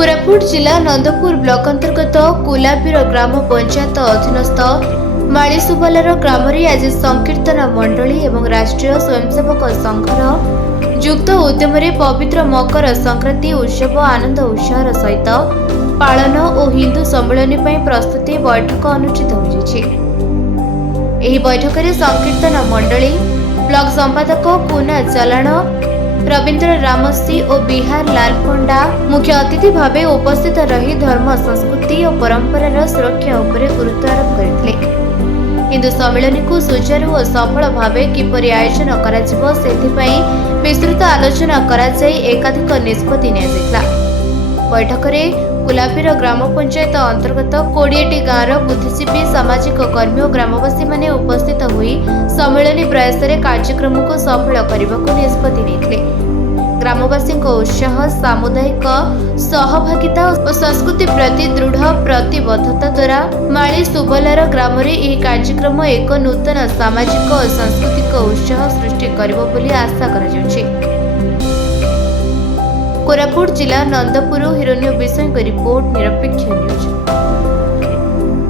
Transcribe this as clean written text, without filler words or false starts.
कोरापुट जिला नंदपुर ब्लॉक अंतर्गत कुलाबीर ग्राम पंचायत अधीनस्थ मालीसुबलार ग्राम आज संकीर्तन मंडली एवं राष्ट्रीय स्वयंसेवक संघर युक्त उद्यम पवित्र मकर संक्रांति उत्सव आनंद उत्साह सहित पालन और हिंदू सम्मेलन प्रस्तुति बैठक अनुष्ठित होइछि। एही बैठक में संकीर्तन मंडली ब्लॉक संपादक कुना चलाण रविंद्र रामसी और बिहार लाल पंडा मुख्य अतिथि भावे उपस्थित रही धर्म संस्कृति और परंपरार सुरक्षा उपरे गुरुत्व आरोप करथिले। हिंदू सम्मेलन को सुचारू और सफल भावे किपरि आयोजन कराजिबो सेथिपई विस्तृत आलोचना कराଯାଇ एकाधिक निष्पत्ति नियाजितला। बैठक में कुलाबीर ग्राम पंचायत अंतर्गत 20टी गाँवर बुद्धिजीवी सामाजिक कर्मी और ग्रामवासी माने उपस्थित हुई सम्मेलन प्रयास कार्यक्रम को सफल करने निष्पत्ति नेइथिले। ग्रामवासी उत्साह सामुदायिक सहभागिता और संस्कृति प्रति दृढ़ प्रतिबद्धता द्वारा मालीसुबलार ग्राम रे यह कार्यक्रम एक नूतन सामाजिक और सांस्कृतिक उत्साह सृष्टि करिबो बोली आशा करा जाउछि। कोरापुट जिला नंदपुर हिरण्य विषय रिपोर्ट निरपेक्ष न्यूज।